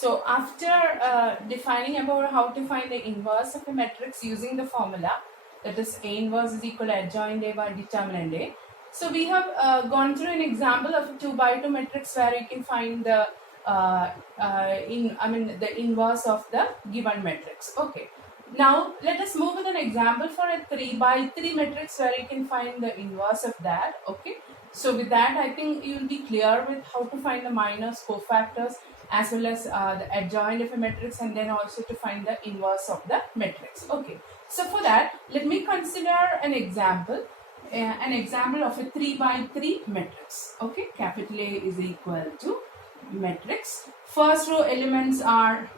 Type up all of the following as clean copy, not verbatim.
So after defining about how to find the inverse of a matrix using the formula, that is A inverse is equal to adjoint A by determinant A. So we have gone through an example of a 2 by 2 matrix where you can find the the inverse of the given matrix. Okay. Now let us move with an example for a 3 by 3 matrix where you can find the inverse of that. Okay. So with that, I think you will be clear with how to find the minors, cofactors, as well as the adjoint of a matrix, and then also to find the inverse of the matrix. Okay. So for that, let me consider an example of a 3 by 3 matrix. Okay. Capital A is equal to matrix. First row elements are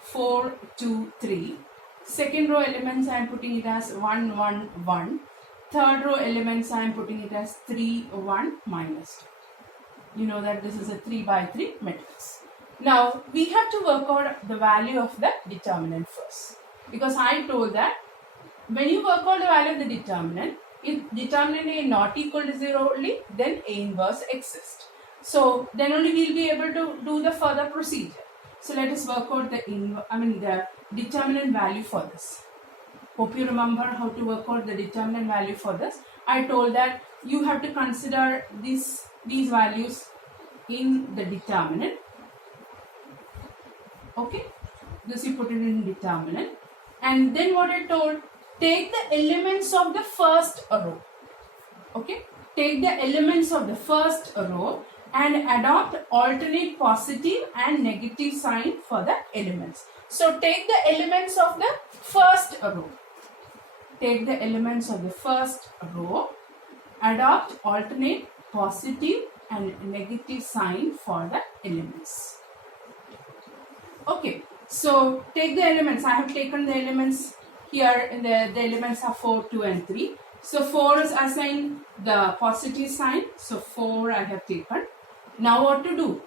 4, 2, 3. Second row elements I am putting it as 1, 1, 1. Third row elements I am putting it as 3, 1, minus 2. You know that this is a 3 by 3 matrix. Now we have to work out the value of the determinant first, because I told that when you work out the value of the determinant, if determinant A not equal to 0 only, then A inverse exists. So then only we will be able to do the further procedure. So let us work out the determinant value for this. Hope you remember how to work out the determinant value for this. I told that you have to consider these values in the determinant. Okay, this you put it in determinant, and then what I told, take the elements of the first row. Okay, take the elements of the first row and adopt alternate positive and negative sign for the elements. So take the elements of the first row. Take the elements of the first row, adopt alternate positive and negative sign for the elements. Okay, so take the elements. I have taken the elements here. In the elements are 4, 2 and 3. So 4 is assigned the positive sign. So 4 I have taken. Now what to do?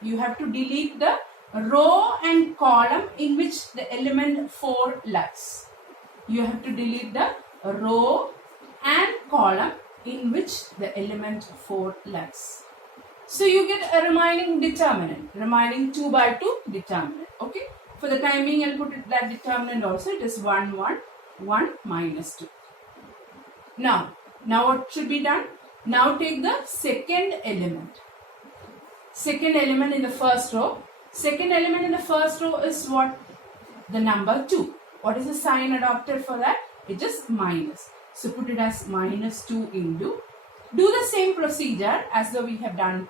You have to delete the row and column in which the element 4 lies. You have to delete the row and column in which the element 4 lies. So you get a remaining determinant, remaining 2 by 2 determinant. Okay. For the time being, I'll put it that determinant also. It is 1, 1, 1 minus 2. Now what should be done? Now take the second element. Second element in the first row. Second element in the first row is what? The number 2. What is the sign adopted for that? It is minus. So put it as minus 2 into. Do the same procedure as though we have done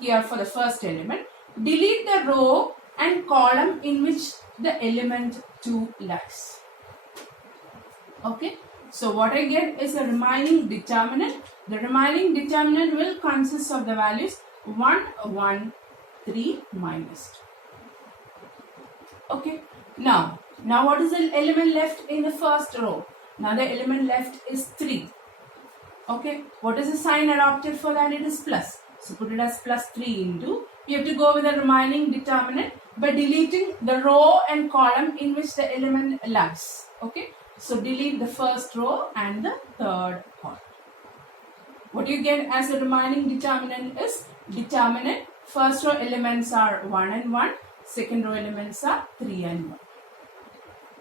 here for the first element. Delete the row and column in which the element 2 lies. Okay. So what I get is a remaining determinant. The remaining determinant will consist of the values 1, 1, 3, minus 2. Okay. Now what is the element left in the first row? Now the element left is 3. Okay. What is the sign adopted for that? It is plus. So put it as plus 3 into. You have to go with the remaining determinant by deleting the row and column in which the element lies. Okay. So delete the first row and the third column. What you get as the remaining determinant is determinant. First row elements are 1 and 1. Second row elements are 3 and 1.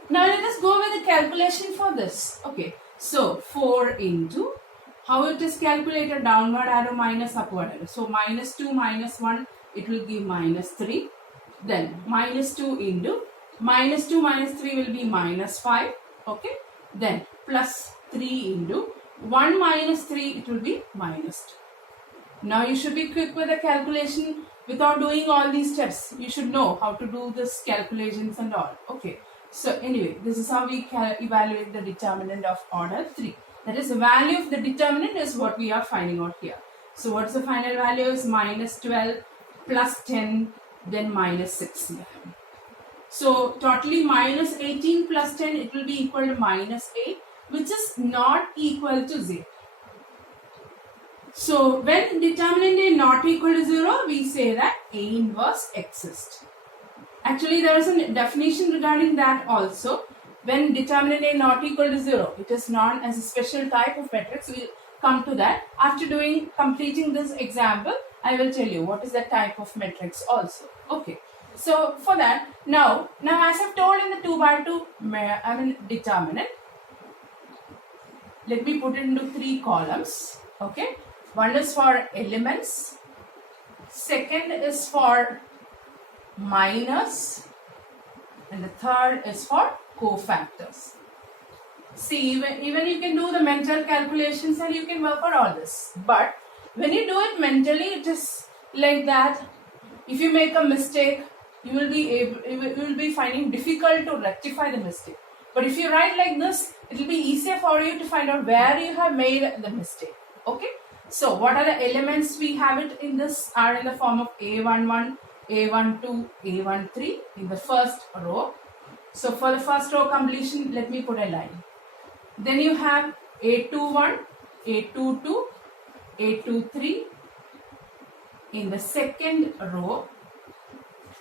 Now let us go with the calculation for this. Okay. So 4 into. How it is calculated? Downward arrow minus upward arrow. So minus 2 minus 1, it will give minus 3. Then minus 2 into. Minus 2 minus 3 will be minus 5. Okay. Then plus 3 into. 1 minus 3, it will be minus 2. Now you should be quick with the calculation without doing all these steps. You should know how to do this calculations and all. Okay. So anyway, this is how we evaluate the determinant of order 3. That is, the value of the determinant is what we are finding out here. So what's the final value is minus 12 plus 10, then minus 6 here. So totally minus 18 plus 10, it will be equal to minus 8, which is not equal to 0. So when determinant A not equal to 0, we say that A inverse exists. Actually, there is a definition regarding that also. When determinant A not equal to 0, it is known as a special type of matrix. We will come to that. After completing this example, I will tell you what is the type of matrix also. Okay. So for that, now as I've told in the 2 by 2 determinant, let me put it into 3 columns. Okay. One is for elements, second is for minors, and the third is for cofactors. See, even you can do the mental calculations and you can work out all this. But when you do it mentally, it is like that. If you make a mistake, you will be finding difficult to rectify the mistake. But if you write like this, it will be easier for you to find out where you have made the mistake. Okay. So what are the elements we have it in this are in the form of A11, A12, A13 in the first row. So for the first row completion, let me put a line. Then you have A21, A22, A23 in the second row.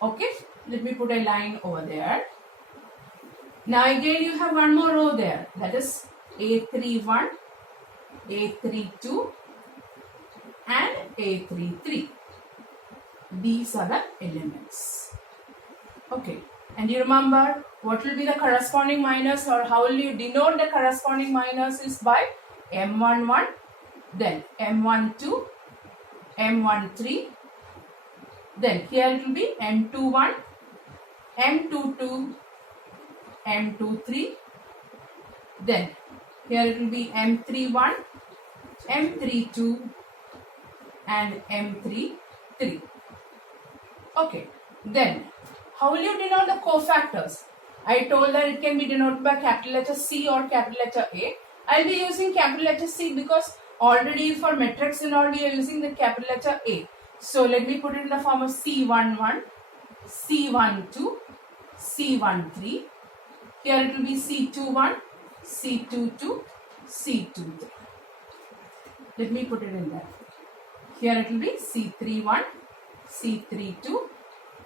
Okay, let me put a line over there. Now again you have one more row there, that is A31, A32 and A33. These are the elements. Okay, and you remember what will be the corresponding minors, or how will you denote the corresponding minors is by M11, then M12, M13, then here it will be M21, M22, M23, then here it will be M31, M32 and M33. Okay, then how will you denote the cofactors? I told that it can be denoted by capital letter C or capital letter A. I'll be using capital letter C because already for matrix and all we are using the capital letter A. So let me put it in the form of C11, C12, C13. Here it will be C21, C22, C23. Let me put it in there. Here it will be C31, C32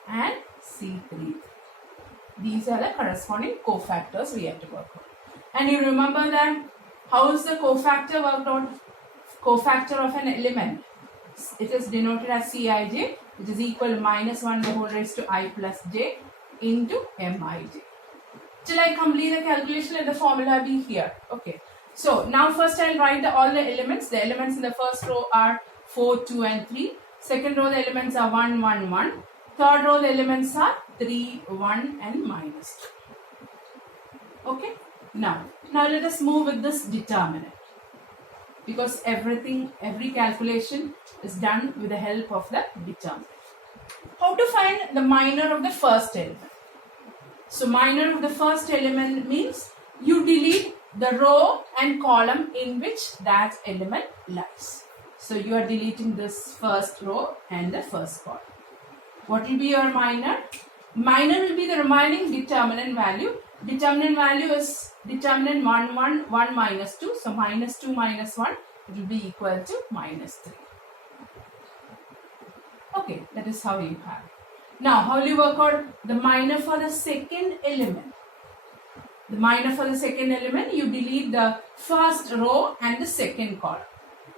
and C33. These are the corresponding cofactors we have to work on. And you remember that how is the cofactor worked out? Cofactor of an element, it is denoted as Cij, which is equal to -1 the whole raised to I plus j into Mij. Till I complete the calculation, let the formula be here. Okay. So now first I'll write all the elements. The elements in the first row are 4, 2 and 3. Second row the elements are 1, 1, 1. Third row the elements are 3, 1 and -2. Okay. Now let us move with this determinant, because every calculation is done with the help of the determinant. How to find the minor of the first element? So minor of the first element means you delete the row and column in which that element lies. So you are deleting this first row and the first column. What will be your minor? Minor will be the remaining determinant value. Determinant value is determinant 1, 1, 1 minus 2. So -2 minus 1, it will be equal to -3. Okay, that is how you have it. Now, how will you work out the minor for the second element? The minor for the second element, you delete the first row and the second column.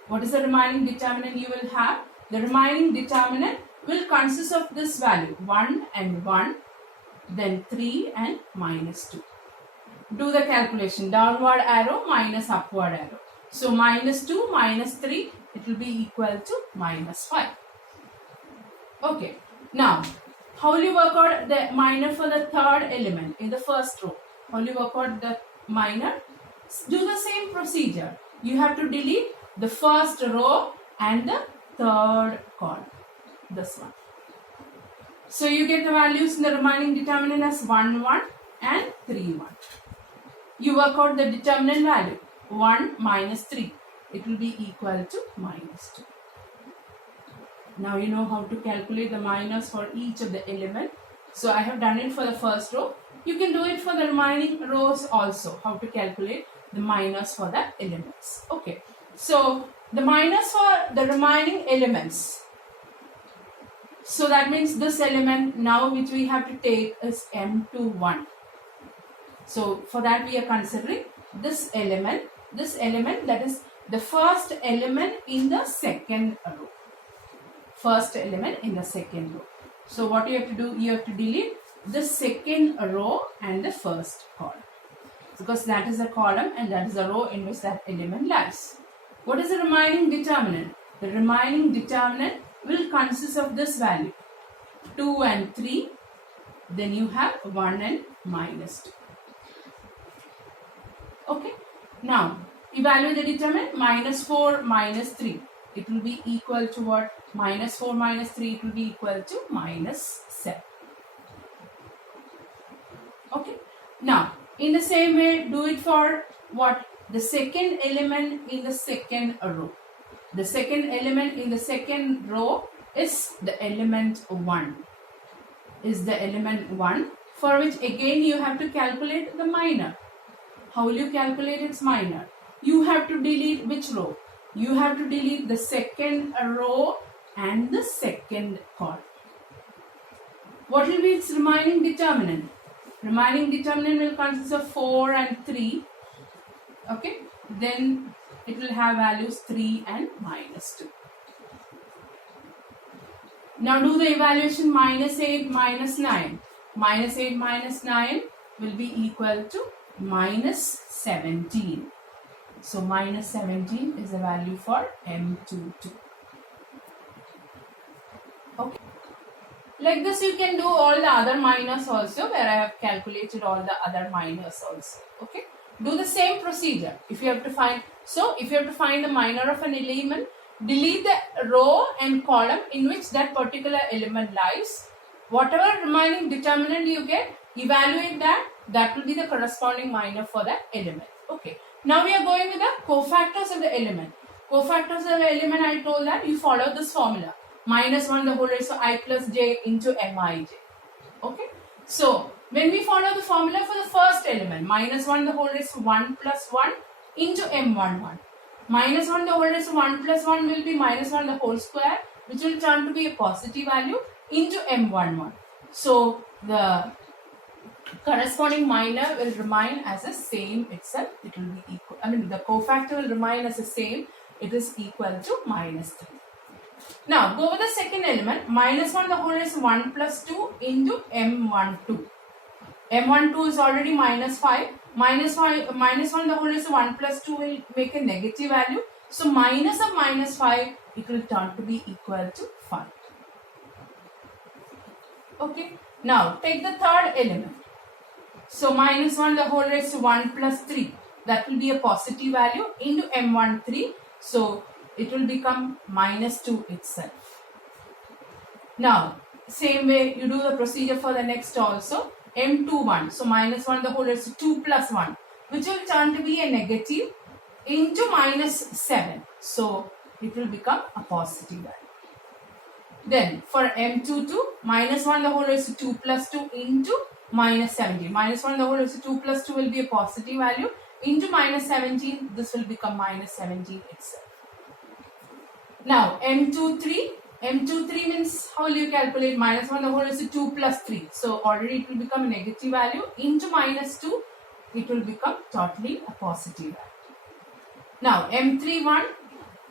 What is the remaining determinant you will have? The remaining determinant will consist of this value 1 and 1, then 3 and -2. Do the calculation, downward arrow minus upward arrow. So -2 minus 3, it will be equal to -5. Okay, now how will you work out the minor for the third element in the first row? How will you work out the minor? Do the same procedure. You have to delete the first row and the third column. This one. So you get the values in the remaining determinant as 1, 1 and 3, 1. You work out the determinant value 1 minus 3. It will be equal to -2. Now you know how to calculate the minors for each of the element. So I have done it for the first row. You can do it for the remaining rows also. How to calculate the minors for the elements. Okay. So the minors for the remaining elements. So that means this element now which we have to take is M21. So for that we are considering this element that is the first element in the second row. first element in the second row. So what you have to do, you have to delete the second row and the first column, because that is the column and that is the row in which that element lies. What is the remaining determinant? The remaining determinant will consist of this value, 2 and 3. Then you have 1 and minus 2. Okay. Now, evaluate the determinant. Minus 4 minus 3. It will be equal to what? Minus 4 minus 3. It will be equal to minus 7. Okay. Now, in the same way, do it for what? The second element in the second row. The second element in the second row is the element 1. Is the element 1, for which again you have to calculate the minor. How will you calculate its minor? You have to delete which row? You have to delete the second row and the second column. What will be its remaining determinant? Remaining determinant will consist of 4 and 3. Okay. Then it will have values 3 and minus 2. Now do the evaluation. Minus 8 minus 9. Minus 8 minus 9 will be equal to minus 17. So minus 17 is the value for M22. Okay. Like this you can do all the other minors also, where I have calculated all the other minors also. Okay. Do the same procedure. If you have to find the minor of an element, delete the row and column in which that particular element lies. Whatever remaining determinant you get, evaluate that. That will be the corresponding minor for that element. Okay. Now we are going with the cofactors of the element. Cofactors of the element, I told that you follow this formula. Minus 1 the whole raised to I plus j into mij. Okay. So when we follow the formula for the first element, minus 1 the whole raised to 1 plus 1 into m11. Minus 1 the whole raised to 1 plus 1 will be minus 1 the whole square, which will turn to be a positive value, into m11. So the corresponding minor will remain as the same itself. It will be equal. The cofactor will remain as the same. It is equal to minus 3. Now go with the second element. Minus 1 the whole raised to 1 plus 2 into m12. M12 is already minus 5. Minus 1 the whole raised to 1 plus 2 will make a negative value. So minus of minus 5, it will turn to be equal to 5. Okay. Now take the third element. So minus 1 the whole raised to 1 plus 3. That will be a positive value into M13. So it will become minus 2 itself. Now same way you do the procedure for the next also. M21. So minus 1 the whole raised to 2 plus 1, which will turn to be a negative, into minus 7. So it will become a positive value. Then for M22, minus 1 the whole raised to 2 plus 2 into minus 17. Minus 1 the whole raised to 2 plus 2 will be a positive value, into minus 17. This will become minus 17 itself. Now M23 means, how will you calculate? Minus 1 the whole raised to 2 plus 3. So already it will become a negative value, into minus 2. It will become totally a positive value. Now M31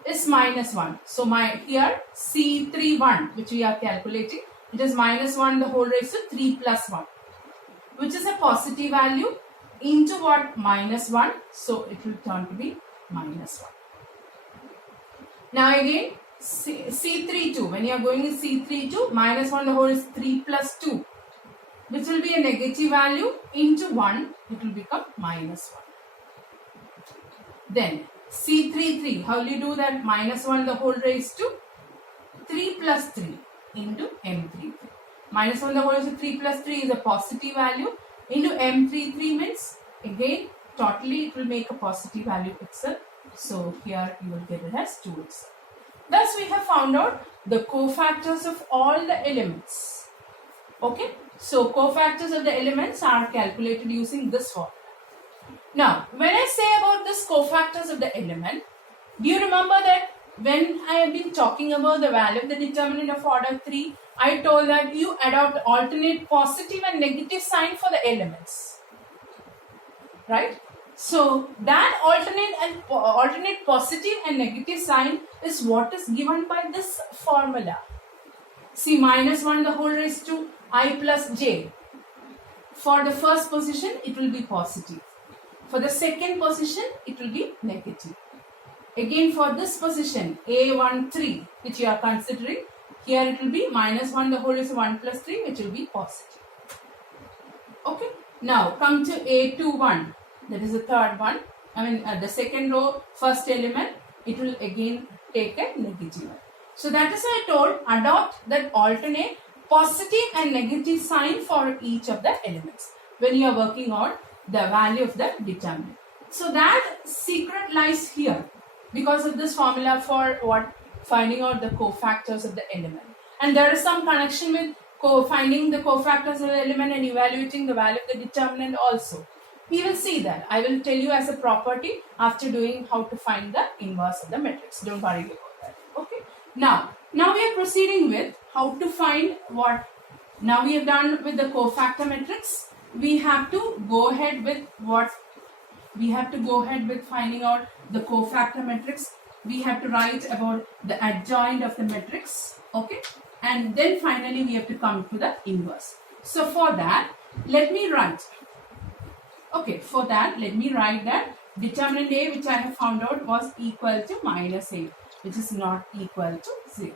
is minus 1. So here C31, which we are calculating, it is minus 1 the whole raised to 3 plus 1, which is a positive value, into what? Minus 1. So it will turn to be minus 1. Now again C32, when you are going in C32, minus 1 the whole is 3 plus 2, which will be a negative value, into 1, it will become minus 1. Then C33, how will you do that? Minus 1 the whole raised to 3 plus 3 into M33. Minus 1 the whole raised to 3 plus 3 is a positive value, into M33 means again totally it will make a positive value itself. So here you will get it as 2 itself. Thus we have found out the cofactors of all the elements. Okay. So cofactors of the elements are calculated using this formula. Now when I say about this cofactors of the element, do you remember that when I have been talking about the value of the determinant of order 3, I told that you adopt alternate positive and negative sign for the elements. Right? So that alternate positive and negative sign is what is given by this formula. See, minus 1 the whole raised to I plus j. For the first position, it will be positive. For the second position, it will be negative. Again, for this position, A13, which you are considering, here it will be minus 1 the whole raised to 1 plus 3, which will be positive. Okay. Now, come to A21. That is the third one. The second row, first element, it will again take a negative. So that is why I told adopt that alternate positive and negative sign for each of the elements when you are working on the value of the determinant. So that secret lies here because of this formula for what? Finding out the cofactors of the element. And there is some connection with finding the cofactors of the element and evaluating the value of the determinant also. We will see that. I will tell you as a property after doing how to find the inverse of the matrix. Don't worry about that. Okay. Now we are proceeding with how to find what. Now we have done with the cofactor matrix. We have to go ahead with what? We have to go ahead with finding out the cofactor matrix. We have to write about the adjoint of the matrix. Okay. And then finally we have to come to the inverse. So for that, let me write. Okay, for that, let me write that determinant A, which I have found out, was equal to minus 8, which is not equal to 0.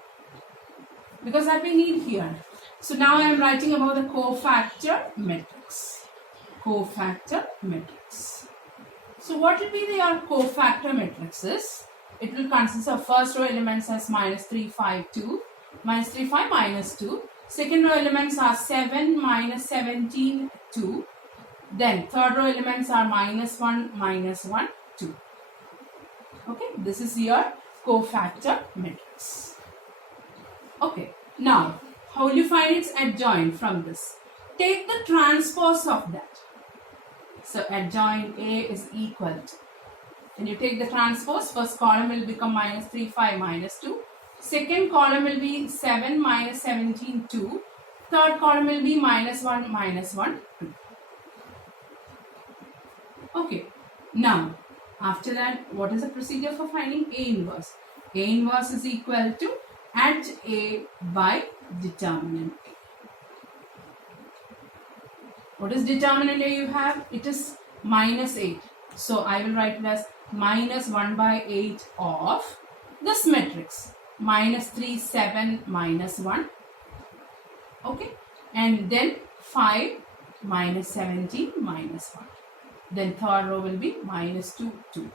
Because that we need here. So now I am writing about the cofactor matrix. Cofactor matrix. So what will be your cofactor matrices? It will consist of first row elements as minus 3, 5, 2. Minus 3, 5, minus 2. Second row elements are 7, minus 17, 2. Then third row elements are minus 1, 2. Okay, this is your cofactor matrix. Okay, now how will you find its adjoint from this? Take the transpose of that. So adjoint A is equal to. When you take the transpose, first column will become minus 3, 5, minus 2. Second column will be 7, minus 17, 2. Third column will be minus 1, 2. Okay, now after that, what is the procedure for finding A inverse? A inverse is equal to add A by determinant A. What is determinant A you have? It is minus 8. So I will write it as minus 1 by 8 of this matrix. Minus 3, 7, minus 1. Okay, and then 5, minus 17, minus 1. Then third row will be minus 2, 2.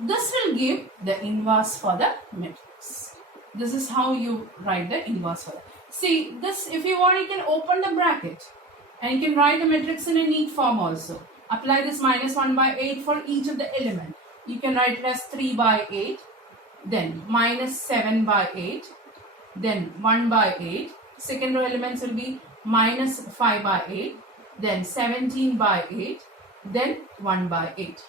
This will give the inverse for the matrix. This is how you write the inverse for that. See, this, if you want, you can open the bracket and you can write the matrix in a neat form also. Apply this minus 1 by 8 for each of the element. You can write it as 3 by 8, then minus 7 by 8, then 1 by 8. Second row elements will be minus 5 by 8. Then 17 by 8, then 1 by 8.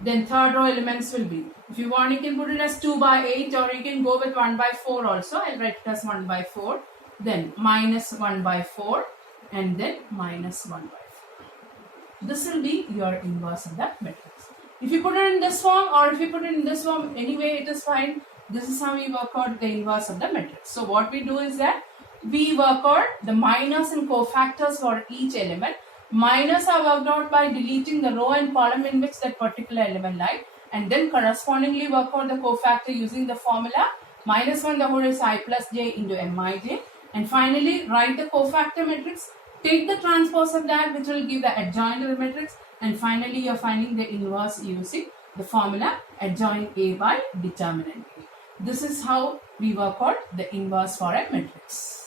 Then third row elements will be, if you want, you can put it as 2 by 8 or you can go with 1 by 4 also. I'll write it as 1 by 4. Then minus 1 by 4 and then minus 1 by 4. This will be your inverse of that matrix. If you put it in this form or if you put it in this form, anyway it is fine. This is how we work out the inverse of the matrix. So what we do is that we work out the minors and cofactors for each element. Minors are worked out by deleting the row and column in which that particular element lies, and then correspondingly work out the cofactor using the formula minus 1 the whole is I plus j into mij, and finally write the cofactor matrix, take the transpose of that which will give the adjoint of the matrix, and finally you are finding the inverse using the formula adjoint A by determinant A. This is how we work out the inverse for a matrix.